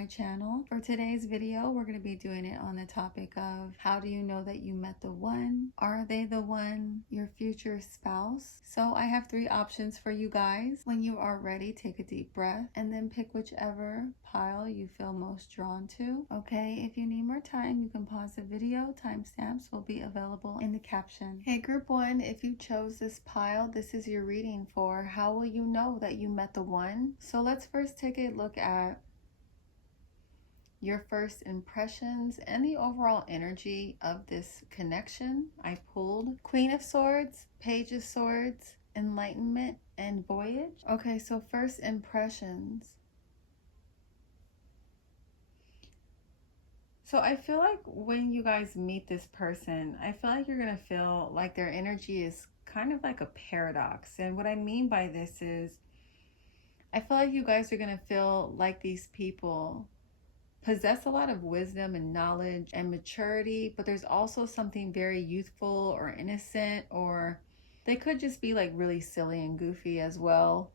my channel. For today's video, we're going to be doing it on the topic of how do you know that you met the one? Are they the one? Your future spouse? So I have 3 options for you guys. When you are ready, take a deep breath and then pick whichever pile you feel most drawn to. Okay, if you need more time, you can pause the video. Timestamps will be available in the caption. Hey, group 1, if you chose this pile, this is your reading for how will you know that you met the one? So let's first take a look at your first impressions and the overall energy of this connection. I pulled Queen of Swords, Page of Swords, Enlightenment, and Voyage. Okay, so first impressions. So I feel like when you guys meet this person, I feel like you're going to feel like their energy is kind of like a paradox. And what I mean by this is, I feel like you guys are going to feel like these people possess a lot of wisdom and knowledge and maturity, but there's also something very youthful or innocent, or they could just be like really silly and goofy as well.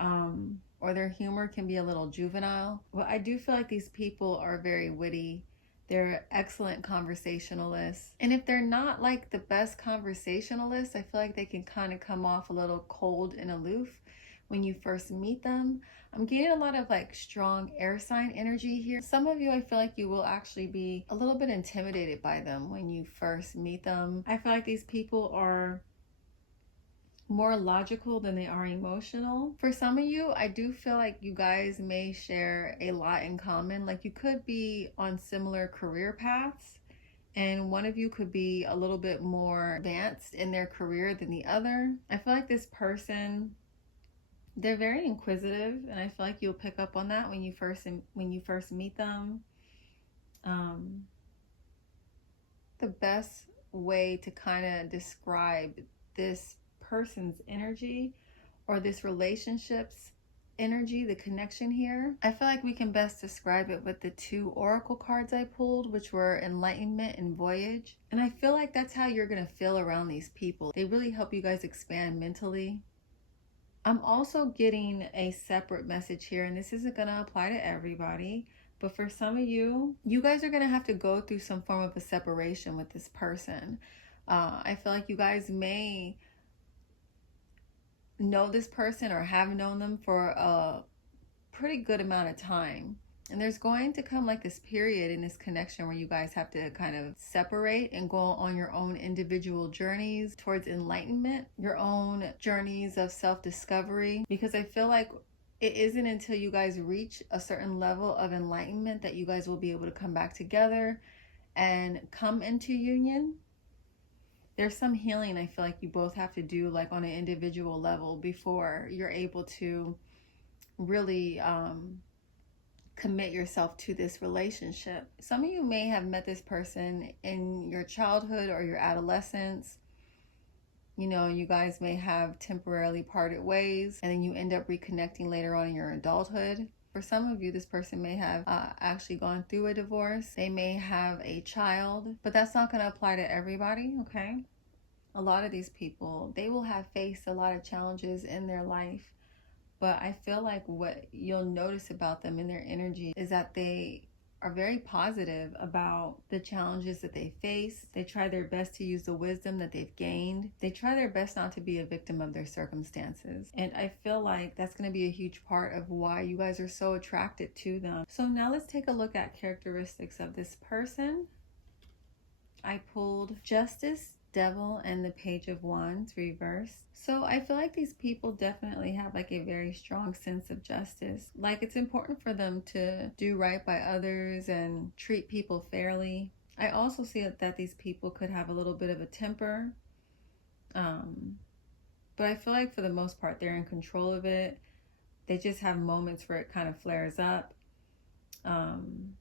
Or their humor can be a little juvenile. Well, I do feel like these people are very witty. They're excellent conversationalists. And if they're not like the best conversationalists, I feel like they can kind of come off a little cold and aloof when you first meet them. I'm getting a lot of like strong air sign energy here. Some of you, I feel like you will actually be a little bit intimidated by them when you first meet them. I feel like these people are more logical than they are emotional. For some of you, I do feel like you guys may share a lot in common. Like you could be on similar career paths, and one of you could be a little bit more advanced in their career than the other. I feel like this person, they're very inquisitive, and I feel like you'll pick up on that when you first meet them. The best way to kind of describe this person's energy or this relationship's energy, the connection here, I feel like we can best describe it with the 2 oracle cards I pulled, which were Enlightenment and Voyage. And I feel like that's how you're going to feel around these people. They really help you guys expand mentally. I'm also getting a separate message here, and this isn't going to apply to everybody, but for some of you, you guys are going to have to go through some form of a separation with this person. I feel like you guys may know this person or have known them for a pretty good amount of time. And there's going to come like this period in this connection where you guys have to kind of separate and go on your own individual journeys towards enlightenment, your own journeys of self-discovery, because I feel like it isn't until you guys reach a certain level of enlightenment that you guys will be able to come back together and come into union. There's some healing I feel like you both have to do like on an individual level before you're able to really commit yourself to this relationship. Some of you may have met this person in your childhood or your adolescence. You know, you guys may have temporarily parted ways and then you end up reconnecting later on in your adulthood. For some of you, this person may have actually gone through a divorce. They may have a child, but that's not going to apply to everybody, okay? A lot of these people, they will have faced a lot of challenges in their life, but I feel like what you'll notice about them in their energy is that they are very positive about the challenges that they face. They try their best to use the wisdom that they've gained. They try their best not to be a victim of their circumstances. And I feel like that's going to be a huge part of why you guys are so attracted to them. So now let's take a look at characteristics of this person. I pulled Justice, Devil, and the Page of Wands reversed. So I feel like these people definitely have like a very strong sense of justice. Like it's important for them to do right by others and treat people fairly. I also see that these people could have a little bit of a temper. But I feel like for the most part, they're in control of it. They just have moments where it kind of flares up. And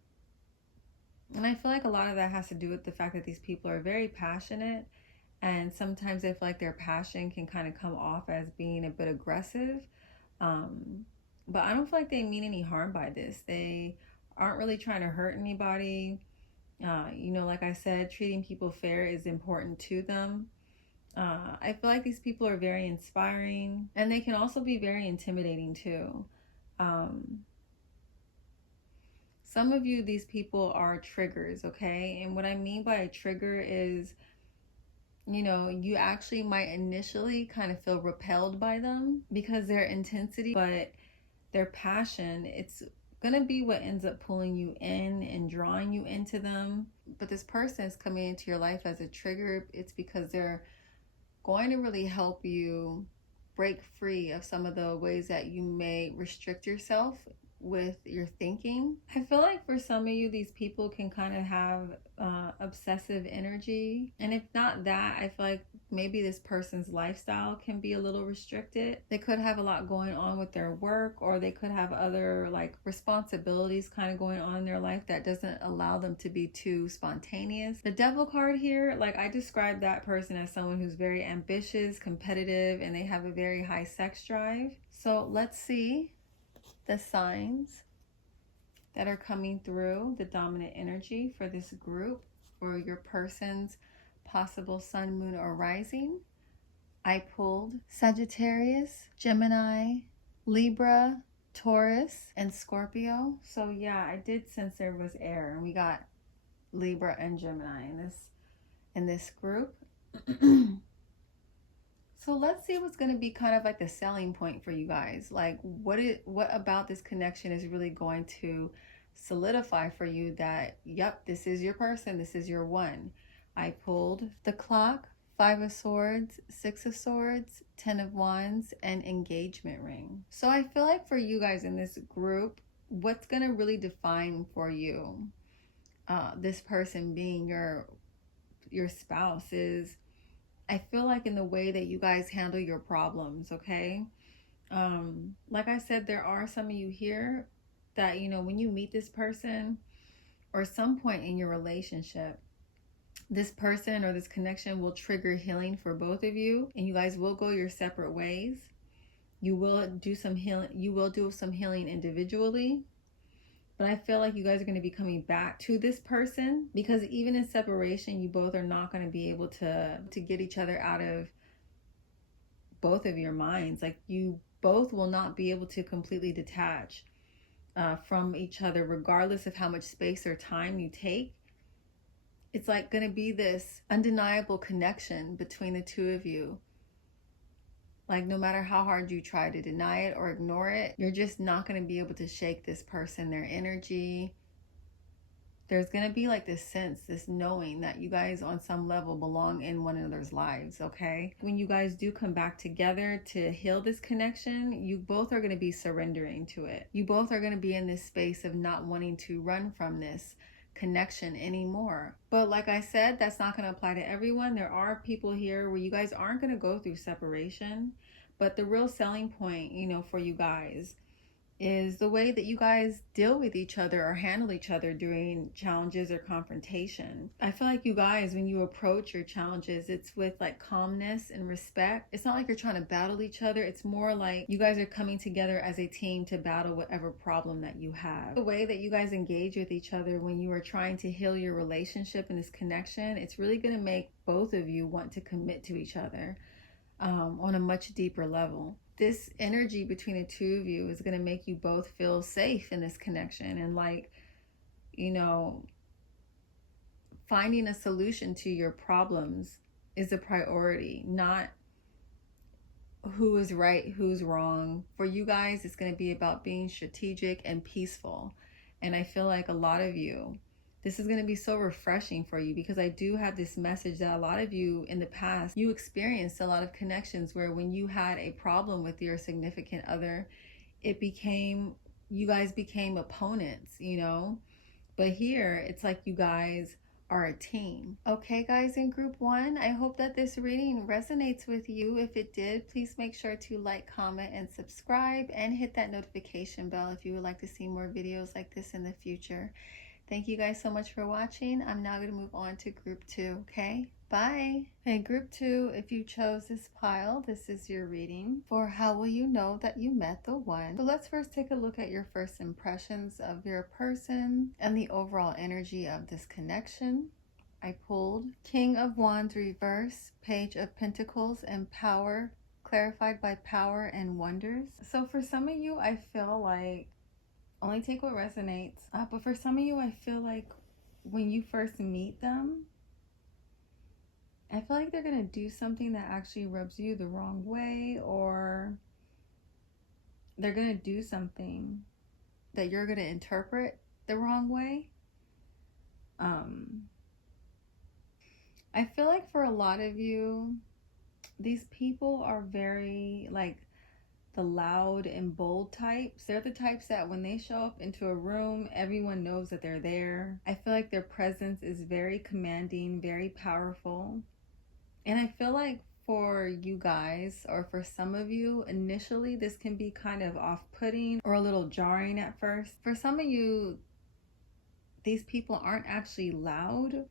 I feel like a lot of that has to do with the fact that these people are very passionate, and sometimes I feel like their passion can kind of come off as being a bit aggressive. But I don't feel like they mean any harm by this. They aren't really trying to hurt anybody. You know, like I said, treating people fair is important to them. I feel like these people are very inspiring, and they can also be very intimidating too. Some of you, these people are triggers, okay? And what I mean by a trigger is, you know, you actually might initially kind of feel repelled by them because their intensity, but their passion, it's gonna be what ends up pulling you in and drawing you into them. But this person is coming into your life as a trigger. It's because they're going to really help you break free of some of the ways that you may restrict yourself with your thinking. I feel like for some of you, these people can kind of have obsessive energy. And if not that, I feel like maybe this person's lifestyle can be a little restricted. They could have a lot going on with their work, or they could have other like responsibilities kind of going on in their life that doesn't allow them to be too spontaneous. The Devil card here, like I describe that person as someone who's very ambitious, competitive, and they have a very high sex drive. So let's see the signs that are coming through the dominant energy for this group, or your person's possible sun, moon, or rising. I pulled Sagittarius, Gemini, Libra, Taurus, and Scorpio. So yeah, I did sense there was air, and we got Libra and Gemini in this group. So let's see what's going to be kind of like the selling point for you guys. Like what about this connection is really going to solidify for you that, yep, this is your person, this is your one. I pulled the Clock, 5 of Swords, 6 of Swords, 10 of Wands, and engagement ring. So I feel like for you guys in this group, what's going to really define for you this person being your spouse is, I feel like in the way that you guys handle your problems, okay? Like I said, there are some of you here that, you know, when you meet this person or some point in your relationship, this person or this connection will trigger healing for both of you, and you guys will go your separate ways. You will do some healing individually. But I feel like you guys are going to be coming back to this person, because even in separation, you both are not going to be able to get each other out of both of your minds. Like you both will not be able to completely detach from each other, regardless of how much space or time you take. It's like going to be this undeniable connection between the two of you. Like no matter how hard you try to deny it or ignore it, you're just not going to be able to shake this person, their energy. There's going to be like this sense, this knowing that you guys on some level belong in one another's lives, okay? When you guys do come back together to heal this connection, you both are going to be surrendering to it. You both are going to be in this space of not wanting to run from this connection anymore. But like I said, that's not going to apply to everyone. There are people here where you guys aren't going to go through separation, but the real selling point, you know, for you guys is the way that you guys deal with each other or handle each other during challenges or confrontation. I feel like you guys, when you approach your challenges, it's with like calmness and respect. It's not like you're trying to battle each other. It's more like you guys are coming together as a team to battle whatever problem that you have. The way that you guys engage with each other when you are trying to heal your relationship and this connection, it's really going to make both of you want to commit to each other on a much deeper level. This energy between the two of you is going to make you both feel safe in this connection, and like, you know, finding a solution to your problems is a priority, not who is right, who's wrong. For you guys, it's going to be about being strategic and peaceful. And I feel like a lot of you, this is going to be so refreshing for you, because I do have this message that a lot of you in the past, you experienced a lot of connections where when you had a problem with your significant other, you guys became opponents, you know? But here, it's like you guys are a team. Okay, guys, in group one, I hope that this reading resonates with you. If it did, please make sure to like, comment, and subscribe, and hit that notification bell if you would like to see more videos like this in the future. Thank you guys so much for watching. I'm now going to move on to group two, okay? Bye. Hey, group two, if you chose this pile, this is your reading for how will you know that you met the one. So let's first take a look at your first impressions of your person and the overall energy of this connection. I pulled King of Wands reverse, Page of Pentacles, and Power, clarified by Power and Wonders. So for some of you, I feel like Only take what resonates. But for some of you, I feel like when you first meet them, I feel like they're going to do something that actually rubs you the wrong way, or they're going to do something that you're going to interpret the wrong way. I feel like for a lot of you, these people are very like the loud and bold types. They're the types that when they show up into a room, everyone knows that they're there. I feel like their presence is very commanding, very powerful. And I feel like for you guys, or for some of you, initially this can be kind of off-putting or a little jarring at first. For some of you, these people aren't actually loud.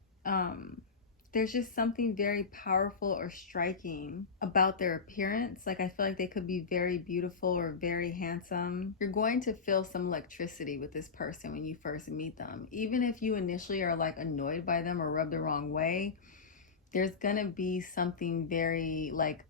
There's just something very powerful or striking about their appearance. Like I feel like they could be very beautiful or very handsome. You're going to feel some electricity with this person when you first meet them. Even if you initially are like annoyed by them or rubbed the wrong way, there's gonna be something very like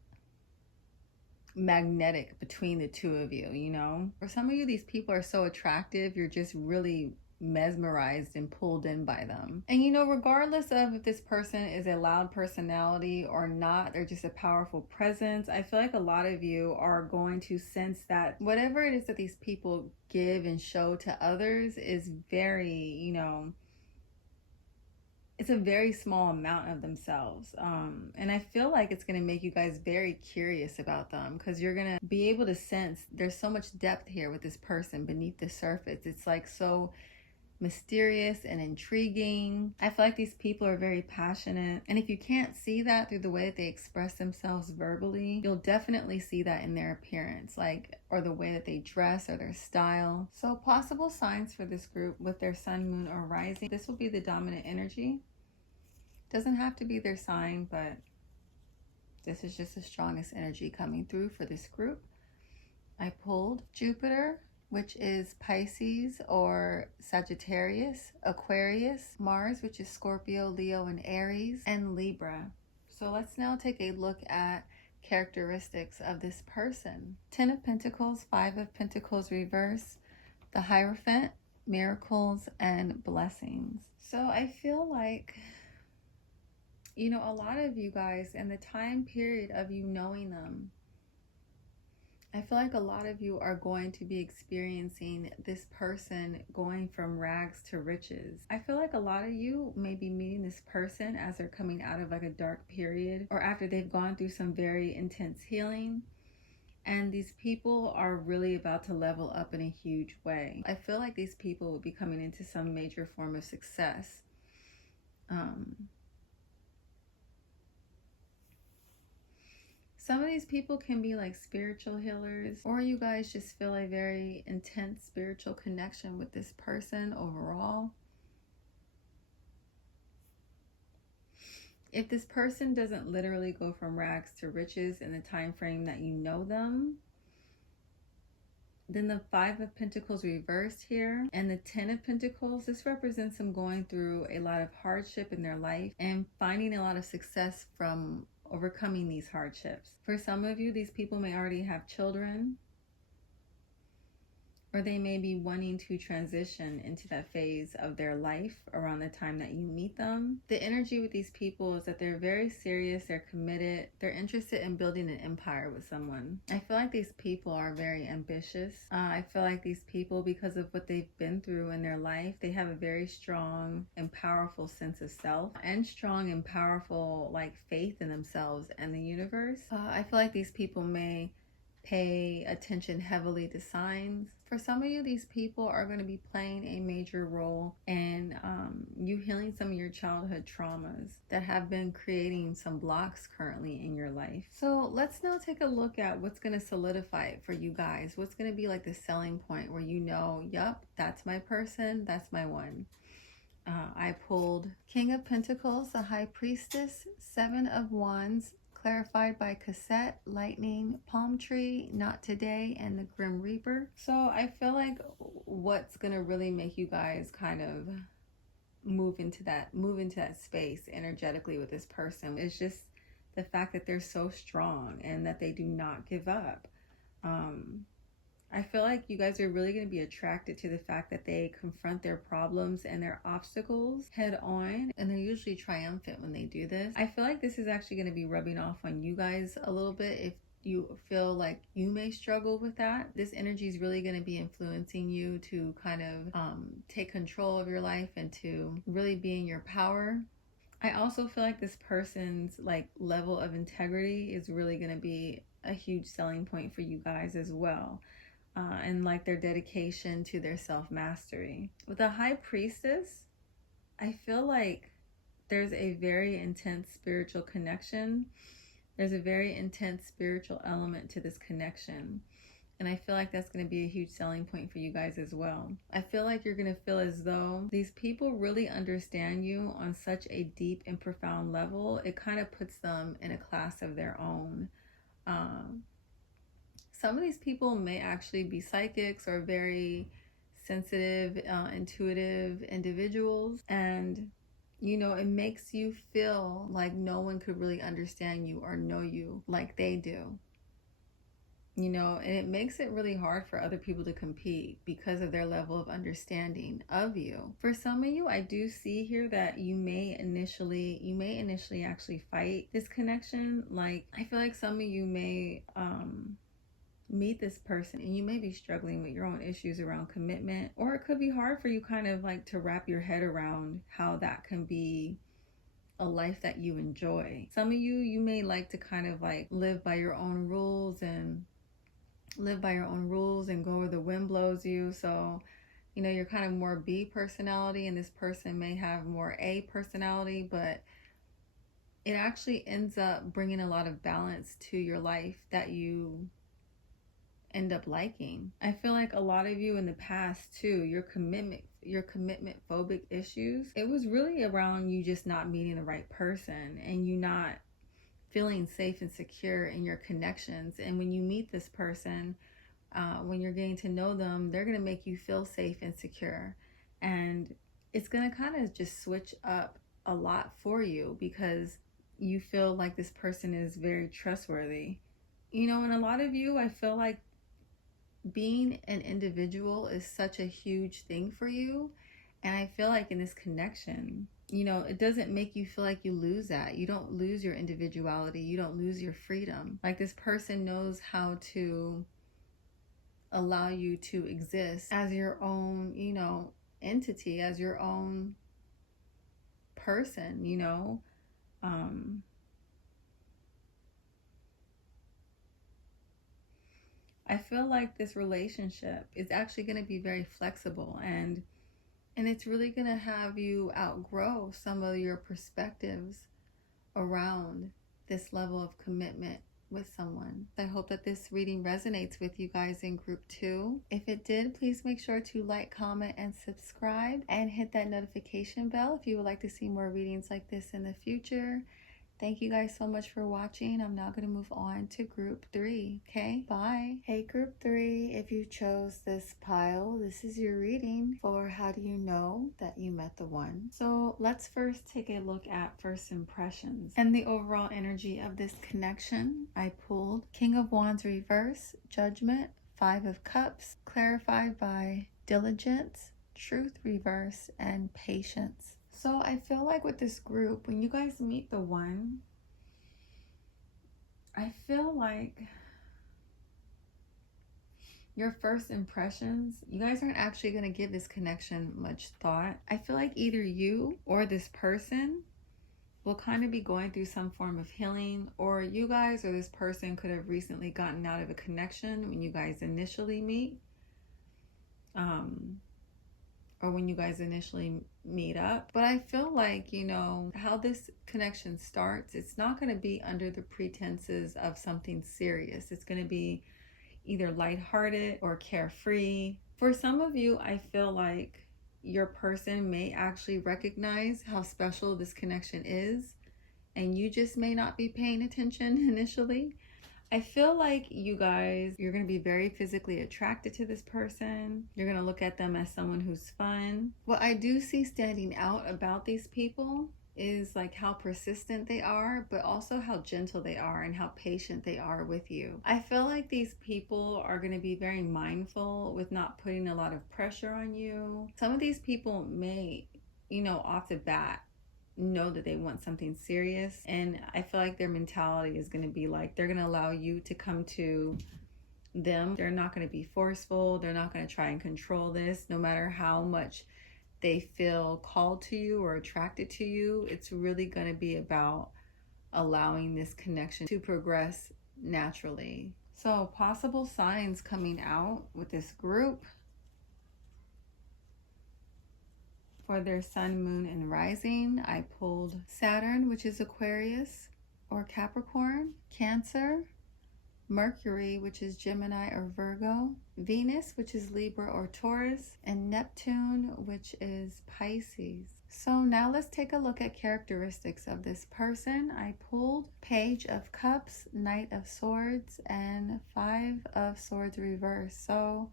magnetic between the two of you, you know? For some of you, these people are so attractive, you're just really mesmerized and pulled in by them. And you know, regardless of if this person is a loud personality or not, they're just a powerful presence. I feel like a lot of you are going to sense that whatever it is that these people give and show to others is very, you know, it's a very small amount of themselves. And I feel like it's going to make you guys very curious about them, because you're going to be able to sense there's so much depth here with this person beneath the surface. It's like so mysterious and intriguing. I feel like these people are very passionate. And if you can't see that through the way that they express themselves verbally, you'll definitely see that in their appearance, like, or the way that they dress or their style. So possible signs for this group with their sun, moon, or rising. This will be the dominant energy. Doesn't have to be their sign, but this is just the strongest energy coming through for this group. I pulled Jupiter, which is Pisces or Sagittarius, Aquarius, Mars, which is Scorpio, Leo, and Aries, and Libra. So let's now take a look at characteristics of this person. 10 of Pentacles, 5 of Pentacles reverse, the Hierophant, miracles, and blessings. So I feel like, you know, a lot of you guys, in the time period of you knowing them, I feel like a lot of you are going to be experiencing this person going from rags to riches. I feel like a lot of you may be meeting this person as they're coming out of like a dark period, or after they've gone through some very intense healing. And these people are really about to level up in a huge way. I feel like these people will be coming into some major form of success. Some of these people can be like spiritual healers, or you guys just feel a very intense spiritual connection with this person overall. If this person doesn't literally go from rags to riches in the time frame that you know them, then the 5 of Pentacles reversed here and the 10 of Pentacles, this represents them going through a lot of hardship in their life and finding a lot of success from overcoming these hardships. For some of you, these people may already have children, or they may be wanting to transition into that phase of their life around the time that you meet them. The energy with these people is that they're very serious, they're committed, they're interested in building an empire with someone. I feel like these people are very ambitious. I feel like these people, because of what they've been through in their life, they have a very strong and powerful sense of self and strong and powerful like faith in themselves and the universe. I feel like these people may pay attention heavily to signs. For some of you, these people are going to be playing a major role in you healing some of your childhood traumas that have been creating some blocks currently in your life. So let's now take a look at what's going to solidify it for you guys. What's going to be like the selling point where you know, yep, that's my person, that's my one. I pulled King of Pentacles, the High Priestess, 7 of Wands, clarified by Cassette, Lightning, Palm Tree, Not Today, and the Grim Reaper. So I feel like what's gonna really make you guys kind of move into that space energetically with this person is just the fact that they're so strong and that they do not give up. I feel like you guys are really going to be attracted to the fact that they confront their problems and their obstacles head on, and they're usually triumphant when they do this. I feel like this is actually going to be rubbing off on you guys a little bit if you feel like you may struggle with that. This energy is really going to be influencing you to kind of take control of your life and to really be in your power. I also feel like this person's like level of integrity is really going to be a huge selling point for you guys as well. And like their dedication to their self-mastery. With the High Priestess, I feel like there's a very intense spiritual connection. There's a very intense spiritual element to this connection. And I feel like that's going to be a huge selling point for you guys as well. I feel like you're going to feel as though these people really understand you on such a deep and profound level. It kind of puts them in a class of their own. Some of these people may actually be psychics or very sensitive, intuitive individuals. And, you know, it makes you feel like no one could really understand you or know you like they do. You know, and it makes it really hard for other people to compete because of their level of understanding of you. For some of you, I do see here that you may initially actually fight this connection. Like, I feel like some of you may, meet this person and you may be struggling with your own issues around commitment, or it could be hard for you kind of like to wrap your head around how that can be a life that you enjoy. Some of you may like to kind of like live by your own rules and go where the wind blows you. So, you know, you're kind of more B personality and this person may have more A personality, but it actually ends up bringing a lot of balance to your life that you end up liking. I feel like a lot of you in the past too, your commitment phobic issues, it was really around you just not meeting the right person and you not feeling safe and secure in your connections. And when you meet this person, when you're getting to know them, they're going to make you feel safe and secure. And it's going to kind of just switch up a lot for you because you feel like this person is very trustworthy. You know, and a lot of you, I feel like being an individual is such a huge thing for you. And I feel like in this connection, you know, it doesn't make you feel like you lose that. You don't lose your individuality. You don't lose your freedom. Like this person knows how to allow you to exist as your own, you know, entity, as your own person, you know. I feel like this relationship is actually going to be very flexible and it's really going to have you outgrow some of your perspectives around this level of commitment with someone. I hope that this reading resonates with you guys in group 2. If it did, please make sure to like, comment, and subscribe and hit that notification bell if you would like to see more readings like this in the future. Thank you guys so much for watching. I'm now going to move on to group 3, okay? Bye. Hey, group 3, if you chose this pile, this is your reading for how do you know that you met the one. So let's first take a look at first impressions and the overall energy of this connection. I pulled King of Wands reverse, Judgment, 5 of Cups, clarified by Diligence, Truth reverse, and Patience. So I feel like with this group, when you guys meet the one, I feel like your first impressions, you guys aren't actually going to give this connection much thought. I feel like either you or this person will kind of be going through some form of healing, or you guys or this person could have recently gotten out of a connection when you guys initially meet. Or when you guys initially meet up. But I feel like, you know, how this connection starts, it's not going to be under the pretenses of something serious. It's going to be either lighthearted or carefree. For some of you, I feel like your person may actually recognize how special this connection is, and you just may not be paying attention initially. I feel like you guys, you're going to be very physically attracted to this person. You're going to look at them as someone who's fun. What I do see standing out about these people is like how persistent they are, but also how gentle they are and how patient they are with you. I feel like these people are going to be very mindful with not putting a lot of pressure on you. Some of these people may, off the bat, know that they want something serious, and I feel like their mentality is going to be like they're going to allow you to come to them. They're not going to be forceful. They're not going to try and control this, no matter how much they feel called to you or attracted to you. It's really going to be about allowing this connection to progress naturally. So possible signs coming out with this group for their sun, moon, and rising. I pulled Saturn, which is Aquarius or Capricorn, Cancer, Mercury, which is Gemini or Virgo, Venus, which is Libra or Taurus, and Neptune, which is Pisces. So now let's take a look at characteristics of this person. I pulled Page of Cups, Knight of Swords, and Five of Swords reverse. So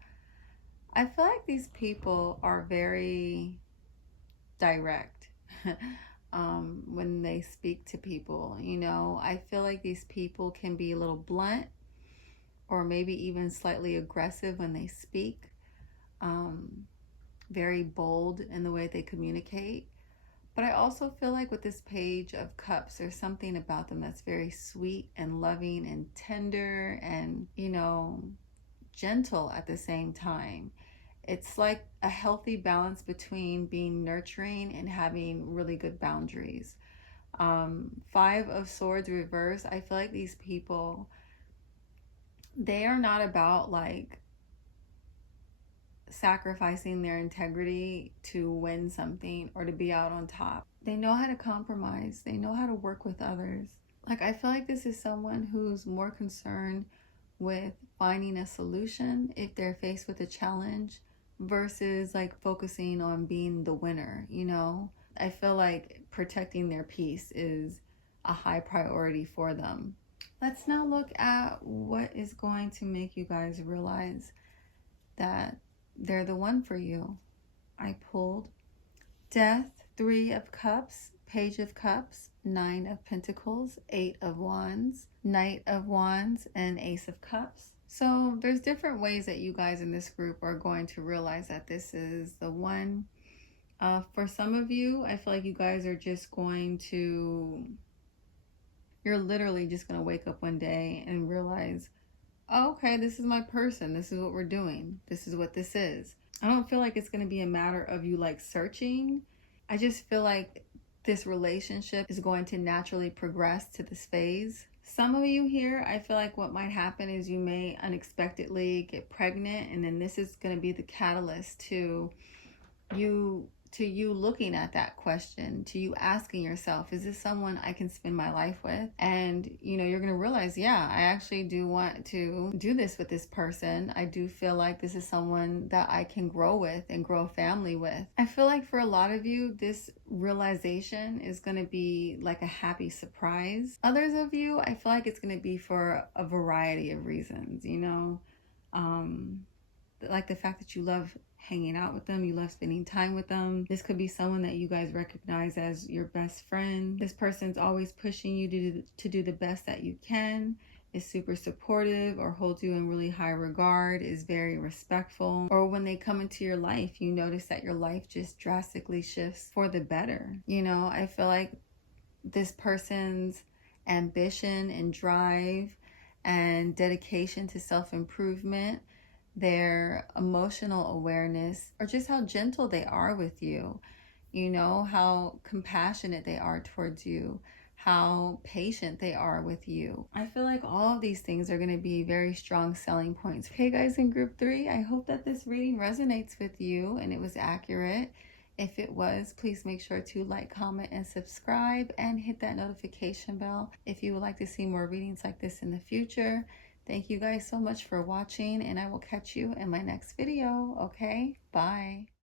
I feel like these people are very direct when they speak to people. I feel like these people can be a little blunt, or maybe even slightly aggressive when they speak, very bold in the way they communicate. But I also feel like with this Page of Cups, there's something about them that's very sweet and loving and tender and, gentle at the same time. It's like a healthy balance between being nurturing and having really good boundaries. Five of Swords reverse, I feel like these people, they are not about like sacrificing their integrity to win something or to be out on top. They know how to compromise. They know how to work with others. Like, I feel like this is someone who's more concerned with finding a solution if they're faced with a challenge versus like focusing on being the winner. I feel like protecting their peace is a high priority for them. Let's now look at what is going to make you guys realize that they're the one for you. I pulled Death, Three of Cups, Page of Cups, Nine of Pentacles, Eight of Wands, Knight of Wands, and Ace of Cups. So there's different ways that you guys in this group are going to realize that this is the one. For some of you, I feel like you guys are just going to... You're literally just going to wake up one day and realize, oh, okay, this is my person. This is what we're doing. This is what this is. I don't feel like it's going to be a matter of you like searching. I just feel like this relationship is going to naturally progress to this phase. Some of you here, I feel like what might happen is you may unexpectedly get pregnant, and then this is going to be the catalyst to you looking at that question, to you asking yourself, is this someone I can spend my life with? And you're going to realize, yeah, I actually do want to do this with this person. I do feel like this is someone that I can grow with and grow a family with. I feel like for a lot of you, this realization is going to be like a happy surprise. Others of you, I feel like it's going to be for a variety of reasons, like the fact that you love hanging out with them, you love spending time with them. This could be someone that you guys recognize as your best friend. This person's always pushing you to do the best that you can, is super supportive or holds you in really high regard, is very respectful. Or when they come into your life, you notice that your life just drastically shifts for the better. I feel like this person's ambition and drive and dedication to self-improvement, their emotional awareness, or just how gentle they are with you, how compassionate they are towards you, how patient they are with you. I feel like all of these things are going to be very strong selling points. Okay, guys, in group 3, I hope that this reading resonates with you and it was accurate. If it was, please make sure to like, comment, and subscribe, and hit that notification bell if you would like to see more readings like this in the future. Thank you guys so much for watching, and I will catch you in my next video. Okay, bye.